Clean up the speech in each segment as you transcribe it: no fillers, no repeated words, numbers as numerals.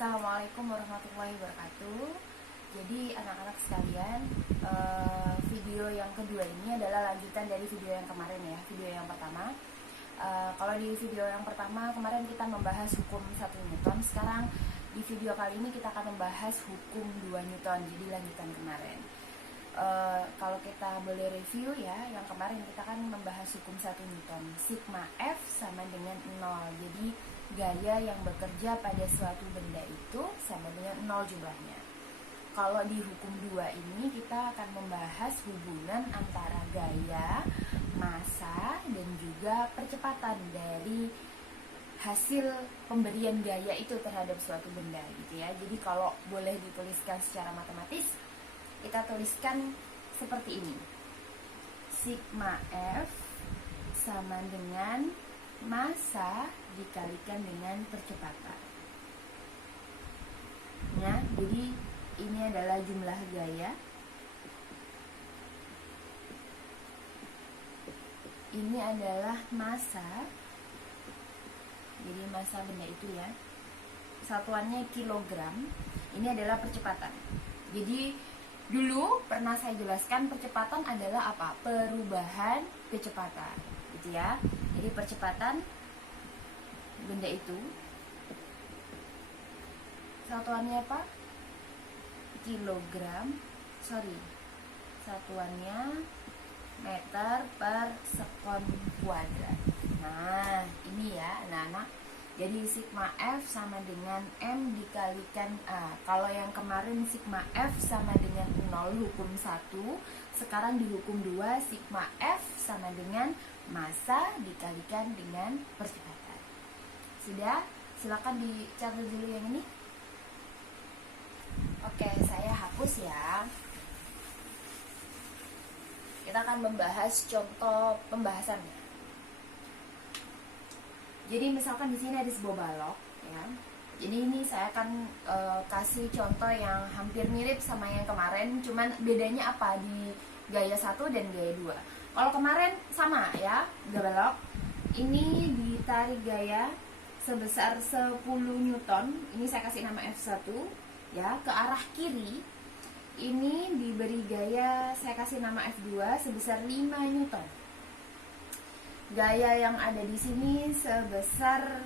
Assalamualaikum warahmatullahi wabarakatuh. Jadi anak-anak sekalian, video yang kedua ini adalah lanjutan dari video yang kemarin ya, video yang pertama. Kalau di video yang pertama kemarin kita membahas hukum 1 Newton. Sekarang di video kali ini kita akan membahas hukum 2 Newton. Jadi lanjutan kemarin. Kalau kita boleh review ya, yang kemarin kita kan membahas hukum 1 Newton. Sigma F sama dengan 0. Jadi gaya yang bekerja pada suatu benda itu sama dengan 0 jumlahnya. Kalau di hukum 2 ini kita akan membahas hubungan antara gaya, massa, dan juga percepatan dari hasil pemberian gaya itu terhadap suatu benda gitu ya. Jadi kalau boleh dituliskan secara matematis, kita tuliskan seperti ini. Sigma F sama dengan massa dikalikan dengan percepatan. Nah, jadi ini adalah jumlah gaya. Ini adalah massa. Jadi massa benda itu ya. Satuannya kilogram. Ini adalah percepatan. Jadi dulu pernah saya jelaskan percepatan adalah apa? Perubahan kecepatan, gitu ya. Jadi percepatan benda itu satuannya apa? Kilogram. Satuannya meter per sekon kuadrat. Nah, ini ya anak-anak. Jadi sigma F sama dengan M dikalikan A. Kalau yang kemarin sigma F sama dengan 0 hukum 1, sekarang di hukum 2 sigma F sama dengan massa dikalikan dengan percepatan. Sudah? Silakan dicatat dulu yang ini. Oke, saya hapus ya. Kita akan membahas contoh pembahasannya. Jadi misalkan di sini ada sebuah balok, ya. Jadi ini saya akan kasih contoh yang hampir mirip sama yang kemarin, cuman bedanya apa di gaya 1 dan gaya 2. Kalau kemarin sama ya, balok. Ini ditarik gaya sebesar 10 Newton. Ini saya kasih nama F1 ya, ke arah kiri. Ini diberi gaya saya kasih nama F2 sebesar 5 Newton. Gaya yang ada di sini sebesar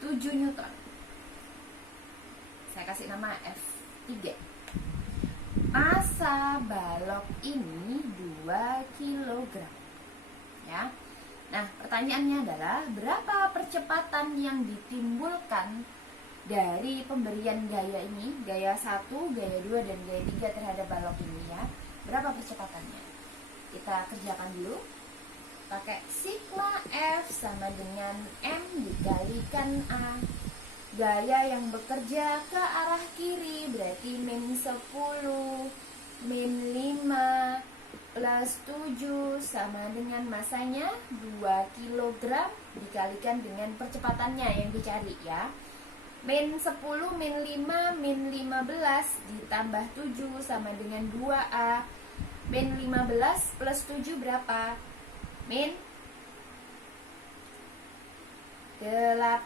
7 Newton. Saya kasih nama F3. Massa balok ini 2 kg. Ya. Nah, pertanyaannya adalah berapa percepatan yang ditimbulkan dari pemberian gaya ini, gaya 1, gaya 2, dan gaya 3 terhadap balok ini ya. Berapa percepatannya? Kita kerjakan dulu. Pakai sigma F sama dengan M dikalikan A. Gaya yang bekerja ke arah kiri berarti min 10 min 5 plus 7 sama dengan massanya 2 kg dikalikan dengan percepatannya yang dicari ya. Min 10 min 5 min 15 ditambah 7 sama dengan 2A. Min 15 plus 7 berapa? Min 8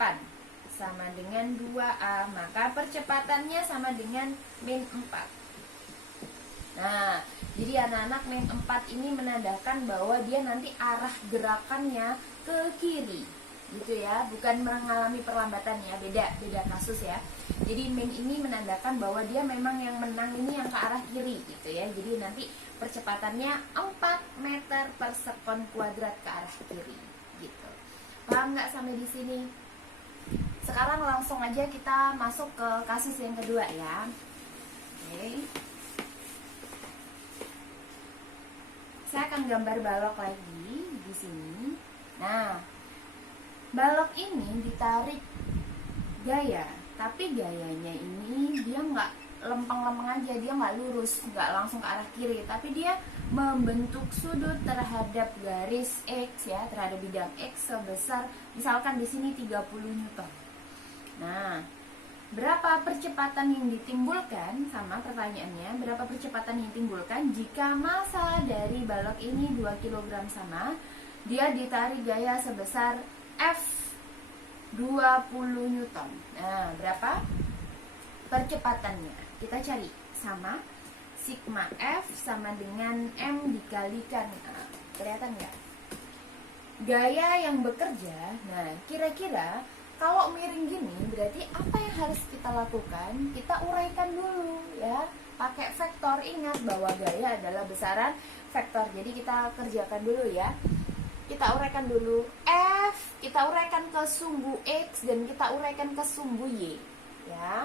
sama dengan 2A, maka percepatannya sama dengan min 4. Nah, jadi anak-anak min 4 ini menandakan bahwa dia nanti arah gerakannya ke kiri gitu ya, bukan mengalami perlambatan ya, beda kasus ya. Jadi min ini menandakan bahwa dia memang yang menang ini yang ke arah kiri gitu ya. Jadi nanti percepatannya 4 meter per sekon kuadrat ke arah kiri gitu. Paham nggak sampai di sini? Sekarang langsung aja kita masuk ke kasus yang kedua ya. Oke. Saya akan gambar balok lagi di sini. Nah, balok ini ditarik gaya, tapi gayanya ini dia nggak lempeng-lempeng aja, dia nggak lurus, nggak langsung ke arah kiri, tapi dia membentuk sudut terhadap garis X ya, terhadap bidang X sebesar misalkan di sini 30 Newton. Nah, berapa percepatan yang ditimbulkan? Sama pertanyaannya, berapa percepatan yang ditimbulkan jika massa dari balok ini 2 kg sama, dia ditarik gaya sebesar F 20 Newton. Nah, berapa percepatannya? Kita cari. Sama sigma F sama dengan M dikalikan. Nah, kelihatan nggak? Gaya yang bekerja. Nah, kira-kira kalau miring gini berarti apa yang harus kita lakukan? Kita uraikan dulu ya, pakai vektor. Ingat bahwa gaya adalah besaran vektor. Jadi kita kerjakan dulu ya. Kita uraikan dulu F, kita uraikan ke sumbu X dan kita uraikan ke sumbu Y ya.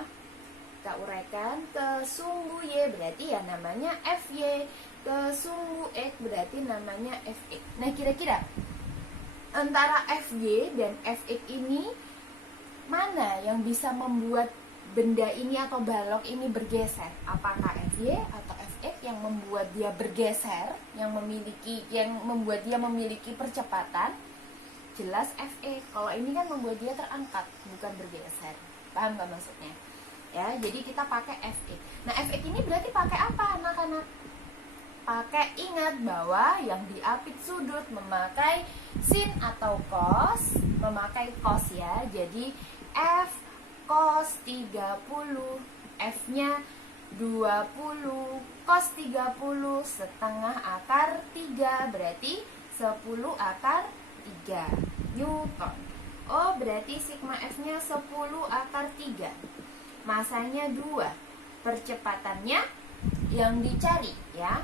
Kita uraikan ke sumbu Y berarti ya namanya FY, ke sumbu X berarti namanya FX. Nah, kira-kira antara FY dan FX ini mana yang bisa membuat benda ini atau balok ini bergeser? Apakah FY atau FX yang membuat dia bergeser, yang membuat dia memiliki percepatan? Jelas FX. Kalau ini kan membuat dia terangkat, bukan bergeser. Paham gak maksudnya? Ya, jadi kita pakai FX. Nah, FX ini berarti pakai apa, anak-anak? Pakai, ingat bahwa yang diapit sudut memakai sin atau cos, memakai cos ya. Jadi F cos 30, F-nya 20, cos 30 setengah akar 3, berarti 10 akar 3 Newton. Oh, berarti sigma F-nya 10 akar 3. Masanya 2. Percepatannya yang dicari ya.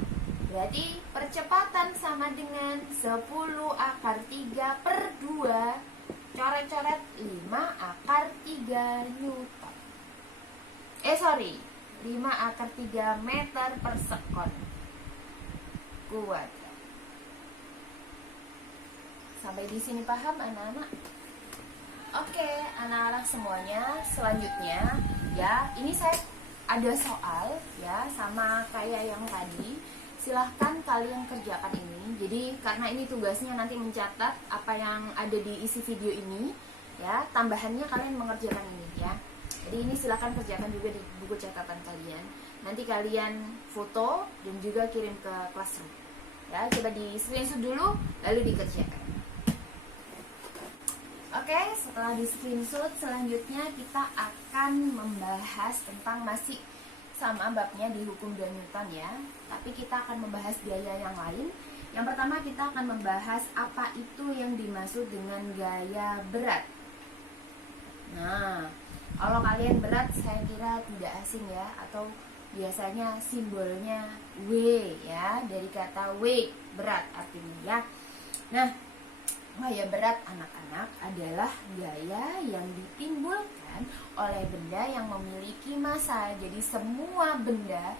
Berarti percepatan sama dengan 10 akar 3 per 2. Coret-coret 5 akar 3 Newton. 5 akar 3 meter per sekon kuadrat. Sampai di sini paham anak-anak? Oke, anak-anak semuanya, selanjutnya ya, ini saya ada soal ya, sama kayak yang tadi. Silahkan kalian kerjakan ini. Jadi karena ini tugasnya nanti mencatat apa yang ada di isi video ini ya, tambahannya kalian mengerjakan ini ya. Jadi ini silahkan kerjakan juga di buku catatan kalian. Nanti kalian foto dan juga kirim ke classroom ya. Coba di screenshot dulu lalu dikerjakan. Oke, setelah di screenshot, selanjutnya kita akan membahas tentang masih sama babnya di hukum 2 Newton ya. Tapi kita akan membahas gaya yang lain. Yang pertama kita akan membahas apa itu yang dimaksud dengan gaya berat. Nah, kalau kalian berat saya kira tidak asing ya, atau biasanya simbolnya W ya, dari kata weight, berat artinya ya. Nah, gaya berat anak-anak adalah gaya yang ditimbulkan oleh benda yang memiliki massa. Jadi semua benda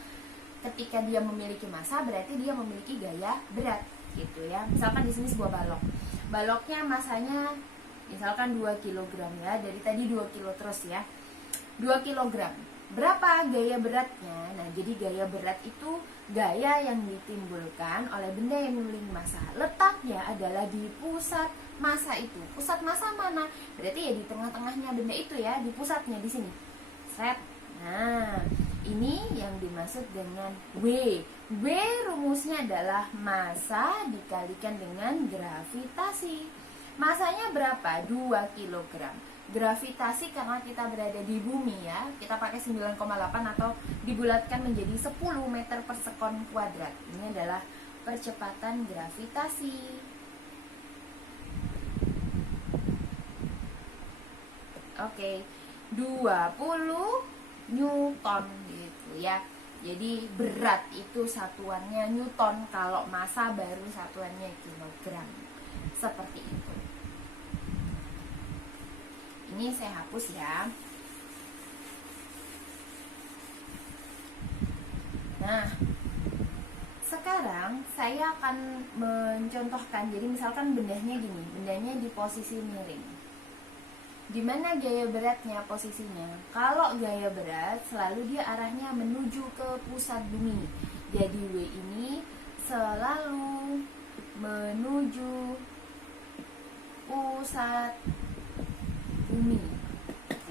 ketika dia memiliki massa berarti dia memiliki gaya berat gitu ya. Misalkan di sini sebuah balok. Baloknya massanya misalkan 2 kg ya. Dari tadi 2 kg terus ya. 2 kg. Berapa gaya beratnya? Nah, jadi gaya berat itu gaya yang ditimbulkan oleh benda yang memiliki massa. Letaknya adalah di pusat massa itu. Pusat massa mana? Berarti ya di tengah-tengahnya benda itu ya, di pusatnya di sini. Set. Nah, ini yang dimaksud dengan W. W rumusnya adalah massa dikalikan dengan gravitasi. Massanya berapa? 2 kg. Gravitasi karena kita berada di bumi ya, kita pakai 9,8 atau dibulatkan menjadi 10 meter per sekon kuadrat. Ini adalah percepatan gravitasi. Oke, 20 Newton gitu ya. Jadi berat itu satuannya Newton, kalau massa baru satuannya kilogram. Seperti itu. Ini saya hapus ya. Nah, sekarang saya akan mencontohkan. Jadi misalkan bendanya gini, bendanya di posisi miring. Di mana gaya beratnya posisinya? Kalau gaya berat selalu dia arahnya menuju ke pusat bumi. Jadi W ini selalu menuju pusat bumi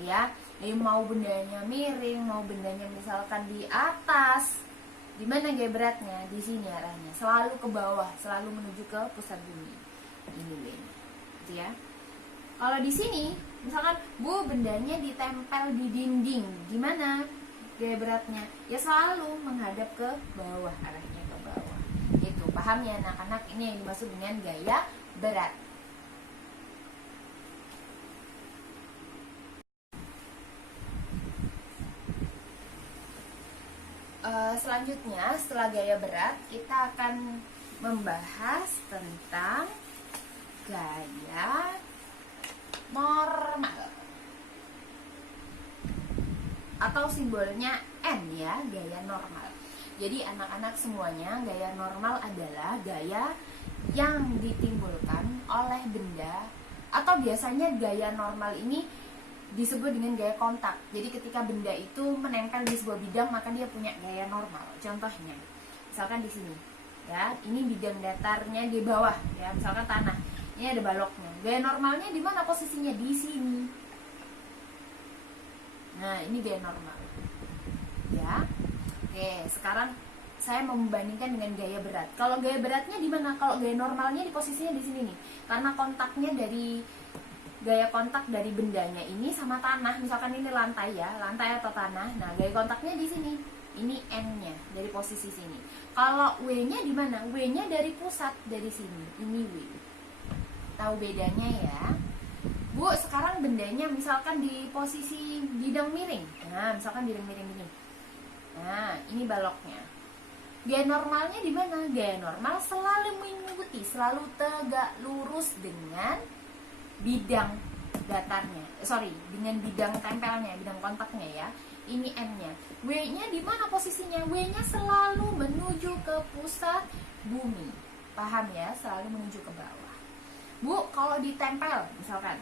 ya. Jadi mau bendanya miring, mau bendanya misalkan di atas, di mana gaya beratnya? Di sini arahnya, selalu ke bawah, selalu menuju ke pusat bumi. Ini W-nya, gitu ya. Kalau di sini Misalkan Bu, bendanya ditempel di dinding, gimana gaya beratnya? Ya selalu menghadap ke bawah, arahnya ke bawah. Itu paham ya anak-anak, ini yang dimaksud dengan gaya berat. Selanjutnya setelah gaya berat kita akan membahas tentang gaya normal atau simbolnya N ya, gaya normal. Jadi anak-anak semuanya, gaya normal adalah gaya yang ditimbulkan oleh benda, atau biasanya gaya normal ini disebut dengan gaya kontak. Jadi ketika benda itu menempel di sebuah bidang maka dia punya gaya normal. Contohnya, misalkan di sini, ya, ini bidang datarnya di bawah, ya, misalkan tanah. Ini ada baloknya. Gaya normalnya di mana posisinya? Di sini. Nah, ini gaya normal. Ya. Oke, sekarang saya membandingkan dengan gaya berat. Kalau gaya beratnya di mana? Kalau gaya normalnya di posisinya di sini nih. Karena kontaknya dari gaya kontak dari bendanya ini sama tanah. Misalkan ini lantai ya, lantai atau tanah. Nah, gaya kontaknya di sini. Ini N-nya dari posisi sini. Kalau W-nya di mana? W-nya dari pusat, dari sini. Ini W. Tahu bedanya ya? Bu, sekarang bendanya misalkan di posisi bidang miring. Nah, misalkan bidang miring gini. Nah, ini baloknya. Gaya normalnya di mana? Gaya normal selalu mengikuti, selalu tegak lurus dengan bidang datarnya. Dengan bidang tempelnya, bidang kontaknya ya. Ini N-nya. W-nya di mana posisinya? W-nya selalu menuju ke pusat bumi. Paham ya? Selalu menuju ke bawah. Bu, kalau ditempel misalkan,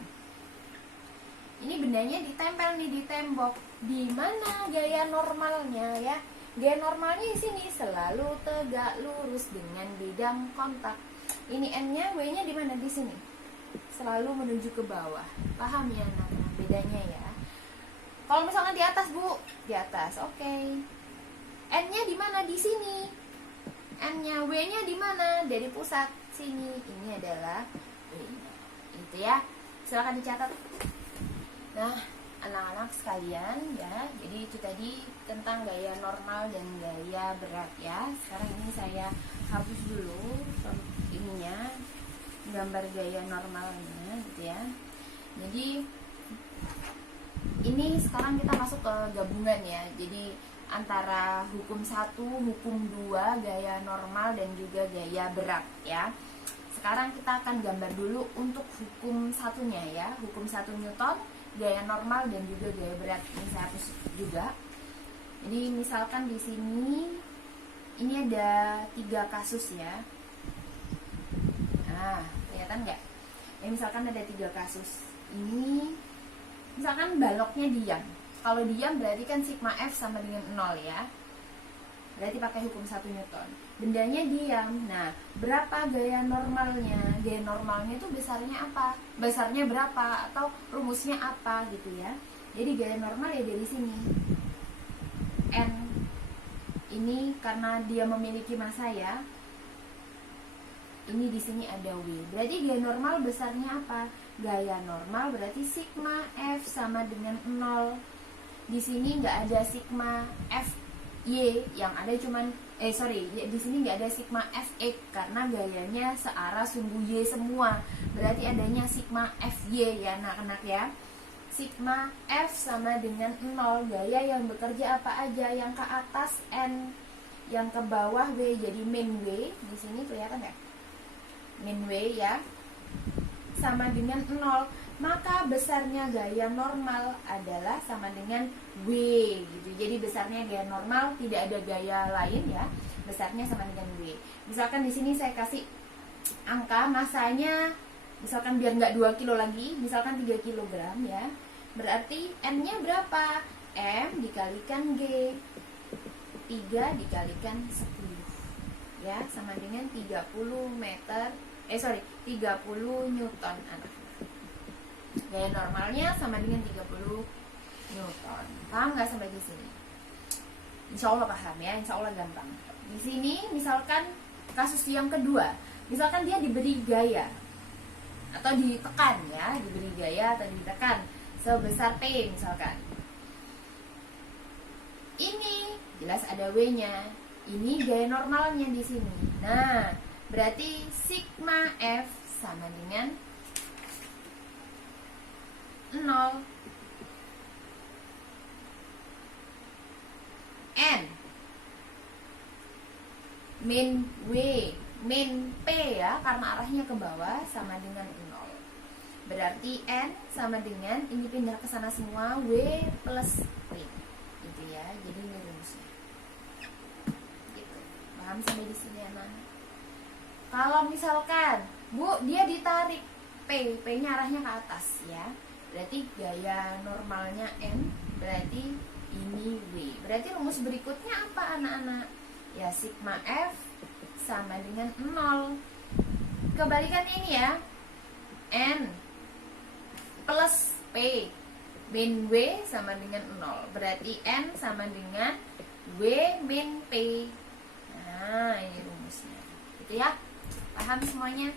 ini bendanya ditempel nih di tembok. Di mana gaya normalnya ya? Gaya normalnya di sini selalu tegak lurus dengan bidang kontak. Ini N-nya, W-nya di mana? Di sini. Selalu menuju ke bawah. Paham ya anak-anak bedanya ya? Kalau misalkan di atas, Bu, di atas. Oke. N-nya di mana? Di sini. N-nya, W-nya di mana? Dari pusat sini. Ini adalah W-nya. Itu ya. Silakan dicatat. Nah, anak-anak sekalian ya, jadi itu tadi tentang gaya normal dan gaya berat ya. Sekarang ini saya hapus dulu ininya, gambar gaya normalnya gitu ya. Jadi ini sekarang kita masuk ke gabungan ya. Jadi antara hukum 1, hukum 2, gaya normal dan juga gaya berat ya. Sekarang kita akan gambar dulu untuk hukum satunya ya, hukum 1 Newton, gaya normal dan juga gaya berat. Ini saya hapus juga. Jadi misalkan di sini ini ada 3 kasus ya. Nah, kelihatan nggak? Ini misalkan ada 3 kasus. Ini misalkan baloknya diam. Kalau diam berarti kan sigma F sama dengan 0 ya. Berarti pakai hukum 1 Newton. Bendanya diam. Nah, berapa gaya normalnya? Gaya normalnya itu besarnya apa? Besarnya berapa? Atau rumusnya apa gitu ya. Jadi gaya normal ya dari sini. N ini karena dia memiliki massa ya. Ini di sini ada W. Berarti gaya normal besarnya apa? Gaya normal berarti sigma F sama dengan 0. Di sini nggak ada sigma F Y, yang ada cuman di sini nggak ada sigma Fx karena gayanya searah sumbu Y semua. Berarti adanya sigma Fy ya anak-anak ya. Sigma F sama dengan 0. Gaya yang bekerja apa aja? Yang ke atas N, yang ke bawah W. Jadi min W di sini kelihatan ya? Min W ya. Sama dengan 0. Maka besarnya gaya normal adalah sama dengan W gitu. Jadi besarnya gaya normal, tidak ada gaya lain ya. Besarnya sama dengan W. Misalkan di sini saya kasih angka massanya, misalkan biar nggak 2 kilo lagi, misalkan 3 kg ya. Berarti N-nya berapa? M dikalikan G. 3 dikalikan 10 ya, sama dengan 30 meter 30 Newton anak. Gaya normalnya sama dengan 30 Newton. Paham nggak sampai di sini? Insya Allah paham ya, insya Allah gampang. Di sini misalkan kasus yang kedua, misalkan dia diberi gaya atau ditekan ya, diberi gaya atau ditekan. sebesar P misalkan. Ini jelas ada W-nya. Ini gaya normalnya di sini. Nah, berarti sigma F sama dengan 0. N min W min P ya, karena arahnya ke bawah, sama dengan 0. Berarti N sama dengan, ini pindah ke sana semua, W plus P gitu ya. Jadi ini rumusnya gitu. Paham sampai di sini anak? Kalau misalkan Bu, dia ditarik P nya arahnya ke atas ya, berarti gaya normalnya N, berarti ini W. Berarti rumus berikutnya apa anak-anak? Ya sigma F sama dengan 0. Kebalikannya ini ya, N plus P min W sama dengan 0. Berarti N sama dengan W min P. Nah, ini rumusnya. Gitu ya. Paham semuanya?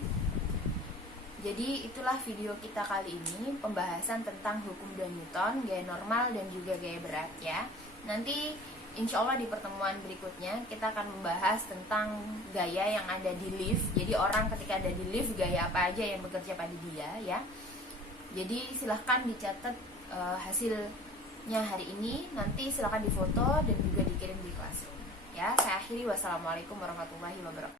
Jadi itulah video kita kali ini, pembahasan tentang hukum 2 Newton, gaya normal dan juga gaya berat ya. Nanti insya Allah di pertemuan berikutnya kita akan membahas tentang gaya yang ada di lift. Jadi orang ketika ada di lift, gaya apa aja yang bekerja pada dia ya. Jadi silahkan dicatat hasilnya hari ini, nanti silahkan difoto dan juga dikirim di kelas ya. Saya akhiri, wassalamualaikum warahmatullahi wabarakatuh.